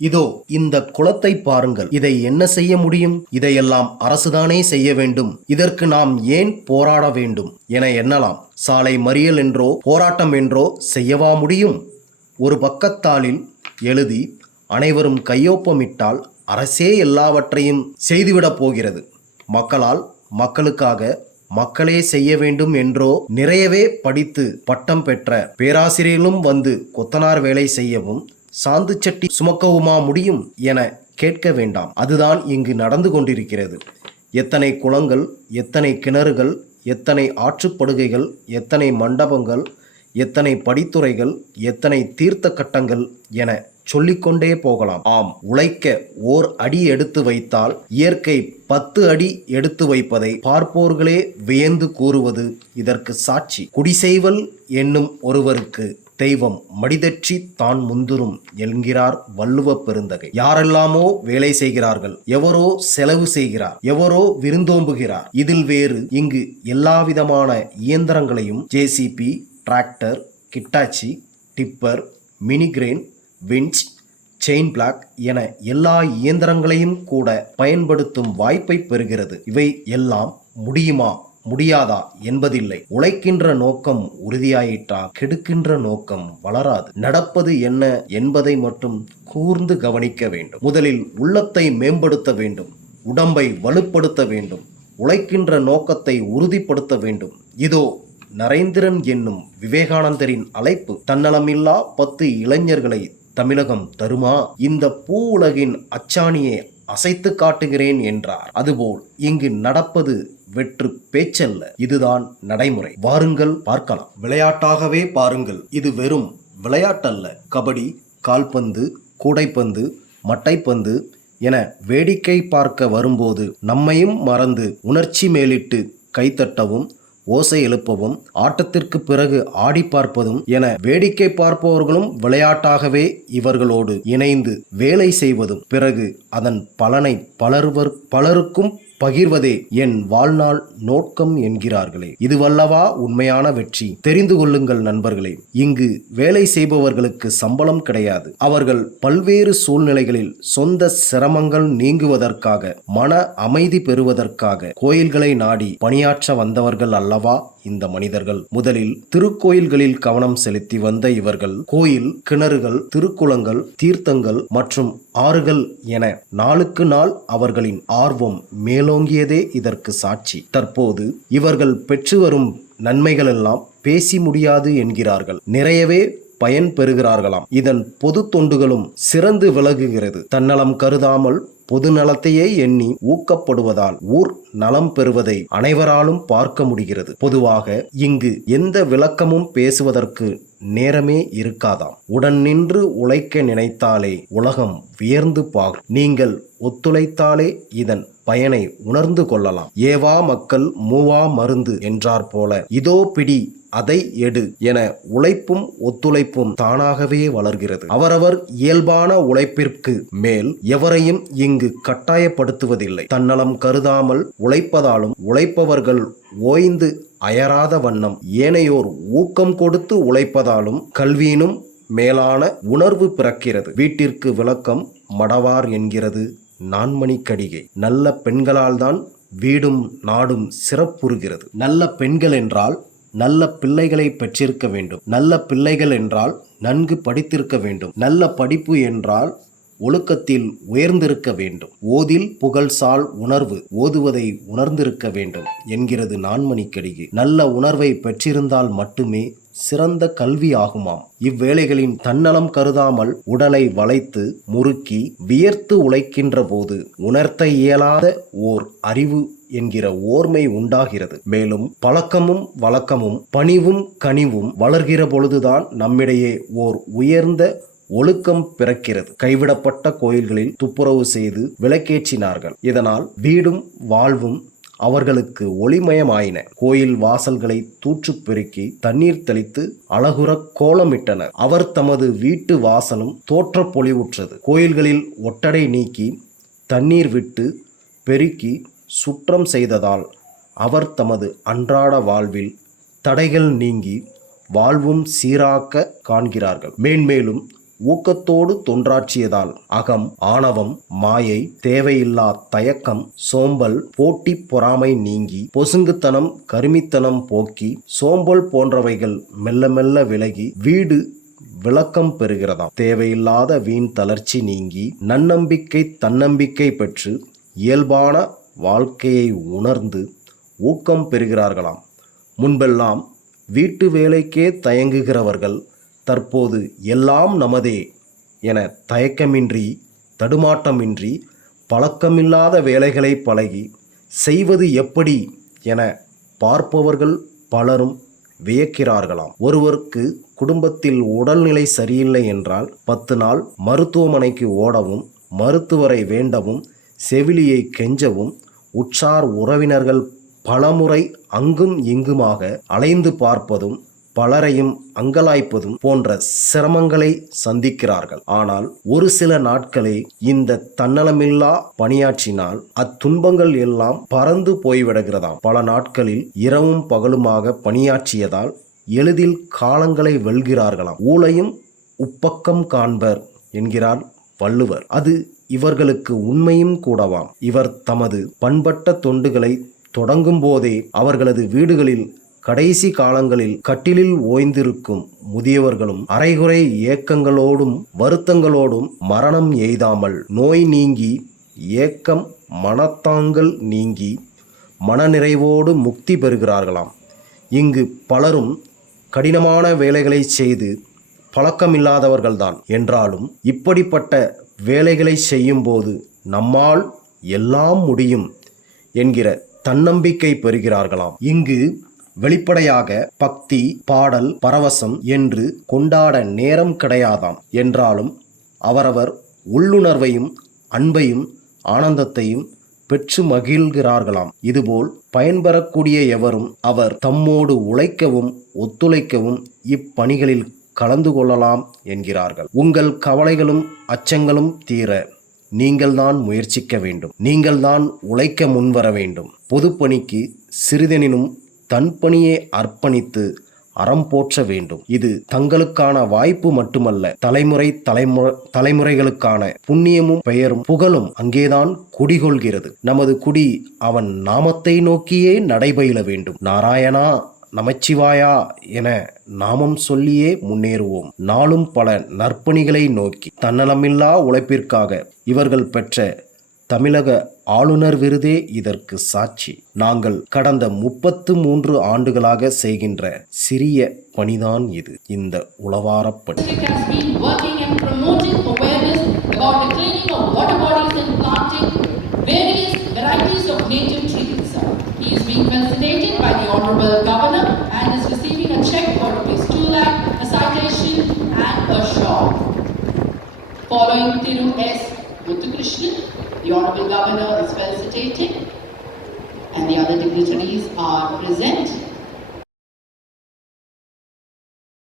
இதோ இந்த குளத்தை பாருங்கள். இதை என்ன செய்ய முடியும்? இதையெல்லாம் அரசுதானே செய்ய வேண்டும். இதற்கு நாம் ஏன் போராட வேண்டும் என எண்ணலாம். சாலை மறியல் என்றோ போராட்டம் என்றோ செய்யவா முடியும்? ஒரு பக்கத்தாளில் எழுதி அனைவரும் கையொப்பமிட்டால் அரசே எல்லாவற்றையும் செய்துவிடப் போகிறது. மக்களால் மக்களுக்காக மக்களே செய்ய வேண்டும் என்றோ நிறையவே படித்து பட்டம் பெற்ற பேராசிரியர்களும் வந்து கொத்தனார் வேலை செய்யவும் சாந்து சட்டி சுமக்கவுமா முடியும் என கேட்க வேண்டாம். அதுதான் இங்கு நடந்து கொண்டிருக்கிறது. எத்தனை குளங்கள் எத்தனை கிணறுகள் எத்தனை ஆற்றுப்படுகைகள் எத்தனை மண்டபங்கள் எத்தனை படித்துறைகள் எத்தனை தீர்த்த கட்டங்கள் என சொல்லிக்கொண்டே போகலாம். ஆம் உழைக்க ஓர் அடி எடுத்து வைத்தால் இயற்கை பத்து அடி எடுத்து வைப்பதை பார்ப்போர்களே வியந்து கூறுவது இதற்கு சாட்சி. குடிசெய்வல் என்னும் ஒருவருக்கு தெய்வம் மடிதற்றி தான் முந்துரும் என்கிறார் வள்ளுவ பெருந்தகை. யாரெல்லாமோ வேலை செய்கிறார்கள் எவரோ செலவு செய்கிறார் எவரோ விருந்தோம்புகிறார். இதில் வேறு இங்கு எல்லாவிதமான இயந்திரங்களையும் JCB tractor Hitachi tipper mini crane winch chain block என எல்லா இயந்திரங்களையும் கூட பயன்படுத்தும் வாய்ப்பை பெறுகிறது. இவை எல்லாம் முடியுமா? முடியாதா என்பதில்லை. உழைக்கின்ற நோக்கம் உறுதியாயிற்றா? கெடுக்கின்ற நோக்கம் வளராது. நடப்பது என்ன என்பதை மட்டும் கூர்ந்து கவனிக்க வேண்டும். முதலில் உள்ளத்தை மேம்படுத்த வேண்டும். உடம்பை வலுப்படுத்த வேண்டும். உழைக்கின்ற நோக்கத்தை உறுதிப்படுத்த வேண்டும். இதோ நரேந்திரன் என்னும் விவேகானந்தரின் அழைப்பு. தன்னலமில்லா பத்து இளைஞர்களை தமிழகம் தருமா? இந்த பூ உலகின் அச்சாணியை அசைத்து காட்டுகிறேன் என்றார். அதுபோல் இங்கு நடப்பது வெற்று பேச்சல்ல. இதுதான் நடைமுறை. வாருங்கள் பார்க்கலாம். விளையாட்டாகவே பாருங்கள். இது வெறும் விளையாட்டல்ல. கபடி கால்பந்து கூடைப்பந்து மட்டைப்பந்து என வேடிக்கை பார்க்க வரும்போது நம்மையும் மறந்து உணர்ச்சி மேலிட்டு கைத்தட்டவும் ஓசை எழுப்பவும் ஆட்டத்திற்கு பிறகு ஆடி பார்ப்பதும் என வேடிக்கை பார்ப்பவர்களும் விளையாட்டாகவே இவர்களோடு இணைந்து வேலை செய்வதும் பிறகு அதன் பலனை பலருவர் பலருக்கும் பகிர்வதே என் வாழ்நாள் நோக்கம் என்கிறார்களே. இதுவல்லவா உண்மையான வெற்றி. தெரிந்து கொள்ளுங்கள் நண்பர்களே இங்கு வேலை செய்பவர்களுக்கு சம்பளம் கிடையாது. அவர்கள் பல்வேறு சூழ்நிலைகளில் சொந்த சிரமங்கள் நீங்குவதற்காக மன அமைதி பெறுவதற்காக கோயில்களை நாடி பணியாற்ற வந்தவர்கள் அல்ல. அல்லவா? இந்த மனிதர்கள் முதலில் திருக்கோயில்களில் கவனம் செலுத்தி வந்த இவர்கள் கோயில் கிணறுகள் திருக்குளங்கள் தீர்த்தங்கள் மற்றும் ஆறுகள் என நாளுக்கு நாள் அவர்களின் ஆர்வம் மேலோங்கியதே இதற்கு சாட்சி. தற்போது இவர்கள் பெற்று வரும் நன்மைகளெல்லாம் பேசி முடியாது என்கிறார்கள். நிறையவே பயன் பெறுகிறார்களாம் இதன் பொது தொண்டுகளும் சிறந்து விலகுகிறது தன்னலம் கருதாமல் பொது நலத்தையே எண்ணி ஊக்கப்படுவதால் ஊர் நலம் பெறுவதை அனைவராலும் பார்க்க முடிகிறது. பொதுவாக இங்கு எந்த விளக்கமும் பேசுவதற்கு நேரமே இருக்காதாம். உடன் நின்று உழைக்க நினைத்தாலே உலகம் வியர்ந்து பாகும். நீங்கள் ஒத்துழைத்தாலே இதன் பயனை உணர்ந்து கொள்ளலாம். ஏவா மக்கள் மூவா மருந்து என்றார் போல இதோ பிடி அதை எடு என உழைப்பும் ஒத்துழைப்பும் தானாகவே வளர்கிறது. அவரவர் இயல்பான உழைப்பிற்கு மேல் எவரையும் இங்கு கட்டாயப்படுத்துவதில்லை. தன்னலம் கருதாமல் உழைப்பதாலும் உழைப்பவர்கள் ஓய்ந்து அயராத வண்ணம் ஏனையோர் ஊக்கம் கொடுத்து உழைப்பதாலும் கல்வியினும் மேலான உணர்வு பிறக்கிறது. வீட்டிற்கு விளக்கம் மடவார் என்கிறது நான்மணி கடிகை நல்ல பெண்களால் தான் வீடும் நாடும் சிறப்புறுகிறது. நல்ல பெண்கள் என்றால் நல்ல பிள்ளைகளை பெற்றிருக்க வேண்டும். நல்ல பிள்ளைகள் என்றால் நன்கு படித்திருக்க வேண்டும். நல்ல படிப்பு என்றால் ஒழுக்கத்தில் உயர்ந்திருக்க வேண்டும். ஓதில் புகழ்சால் உணர்வு ஓதுவதை உணர்ந்திருக்க வேண்டும் என்கிறது நான்மணிக்கடிகை. நல்ல உணர்வை பெற்றிருந்தால் மட்டுமே சிறந்த கல்வி ஆகுமாம். இவ்வேளைகளின் தன்னலம் கருதாமல் உடலை வளைத்து முறுக்கி வியர்த்து உழைக்கின்ற போது உணர்த்த இயலாத ஓர் அறிவு என்கிற ஓர்மை உண்டாகிறது. மேலும் பழக்கமும் வழக்கமும் பணிவும் கனிவும் வளர்கிற பொழுதுதான் நம்மிடையே ஓர் உயர்ந்த ஒழுக்கம் பிறக்கிறது. கைவிடப்பட்ட கோயில்களில் துப்புரவு செய்து விளக்கேற்றினார்கள். இதனால் வீடும் வாழ்வும் அவர்களுக்கு ஒளிமயமாயின. கோயில் வாசல்களை தூற்று பெருக்கி தண்ணீர் தெளித்து அழகுற கோலமிட்டனர். அவர் தமது வீட்டு வாசலும் தோற்ற பொலிவுற்றது. கோயில்களில் ஒட்டடை நீக்கி தண்ணீர் விட்டு பெருக்கி சுற்றம் செய்ததால் அவர் தமது அன்றாட வாழ்வில் தடைகள் நீங்கி வாழ்வும் சீராக்க காண்கிறார்கள். மேன்மேலும் ஊக்கத்தோடு தொன்றாற்றியதால் அகம் ஆணவம் மாயை தேவையில்லா தயக்கம் சோம்பல் போட்டி பொறாமை நீங்கி பொசுங்குத்தனம் கருமித்தனம் போக்கி சோம்பல் போன்றவைகள் மெல்ல மெல்ல விலகி வீடு விளக்கம் பெறுகிறதாம். தேவையில்லாத வீண் தளர்ச்சி நீங்கி நன்னம்பிக்கை தன்னம்பிக்கை பெற்று இயல்பான வாழ்க்கையை உணர்ந்து ஊக்கம் பெறுகிறார்களாம். முன்பெல்லாம் வீட்டு வேலைக்கே தயங்குகிறவர்கள் தற்போது எல்லாம் நமதே என தயக்கமின்றி தடுமாட்டமின்றி பழக்கமில்லாத வேலைகளை பழகி செய்வது எப்படி என பார்ப்பவர்கள் பலரும் வியக்கிறார்களாம். ஒருவருக்கு குடும்பத்தில் உடல்நிலை சரியில்லை என்றால் பத்து நாள் மருத்துவமனைக்கு ஓடவும் மருத்துவரை வேண்டவும் செவிலியை கெஞ்சவும் உற்றார் உறவினர்கள் பலமுறை அங்கும் இங்குமாக அலைந்து பார்ப்பதும் பலரையும் அங்கலாய்ப்பதும் போன்ற சிரமங்களை சந்திக்கிறார்கள். ஆனால் ஒரு சில நாட்களே இந்த தன்னலமில்லா பணியாற்றினால் அத்துன்பங்கள் எல்லாம் பறந்து போய்விடுகிறதாம். பல நாட்களில் இரவும் பகலுமாக பணியாற்றியதால் எளிதில் காலங்களை வெல்கிறார்களாம். ஊழையும் உப்பக்கம் காண்பர் என்கிறார் வள்ளுவர். அது இவர்களுக்கு உண்மையும் கூடவாம். இவர் தமது பண்பட்ட தொண்டுகளை தொடங்கும் போதே அவர்களது வீடுகளில் கடைசி காலங்களில் கட்டிலில் ஓய்ந்திருக்கும் முதியவர்களும் அரைகுறை ஏக்கங்களோடும் வருத்தங்களோடும் மரணம் எய்தாமல் நோய் நீங்கி ஏக்கம் மனத்தாங்கள் நீங்கி மனநிறைவோடு முக்தி பெறுகிறார்களாம். இங்கு பலரும் கடினமான வேலைகளை செய்து பழக்கமில்லாதவர்கள்தான். என்றாலும் இப்படிப்பட்ட வேலைகளை செய்யும்போது நம்மால் எல்லாம் முடியும் என்கிற தன்னம்பிக்கை பெறுகிறார்களாம். இங்கு வெளிப்படையாக பக்தி பாடல் பரவசம் என்று கொண்டாட நேரம் கிடையாதாம். என்றாலும் அவரவர் உள்ளுணர்வையும் அன்பையும் ஆனந்தத்தையும் பெற்று மகிழ்கிறார்களாம். இதுபோல் பயன்பெறக்கூடிய எவரும் அவர் தம்மோடு உழைக்கவும் ஒத்துழைக்கவும் இப்பணிகளில் கலந்து கொள்ளலாம் என்கிறார்கள். உங்கள் கவலைகளும் அச்சங்களும் தீர நீங்கள்தான் முயற்சிக்க வேண்டும். நீங்கள்தான் உழைக்க முன்வர வேண்டும். பொதுப்பணிக்கு சிறிதெனினும் தன் பணியை அர்ப்பணித்து அறம் போற்ற வேண்டும். இது தங்களுக்கான வாய்ப்பு மட்டுமல்ல தலைமுறை தலைமுறை தலைமுறைகளுக்கான புண்ணியமும் பெயரும் புகழும் அங்கேதான் குடிகொள்கிறது. நமது குடி அவன் நாமத்தை நோக்கியே நடைபயில வேண்டும். நாராயணா! நமச்சிவாயா என நாமம் சொல்லியே முன்னேறுவோம் நாளும் பல நற்பணிகளை நோக்கி தன்னலமில்லா உழைப்பிற்காக இவர்கள் பெற்ற தமிழக ஆளுநர் விருதே இதற்கு சாட்சி நாங்கள் கடந்த முப்பத்து மூன்று ஆண்டுகளாக செய்கின்ற சிறிய பணிதான் இது இந்த உளவாரப்பணி Governor. Following Thiru S. Muthukrishnan, the Honorable Governor is felicitated and the other dignitaries are present.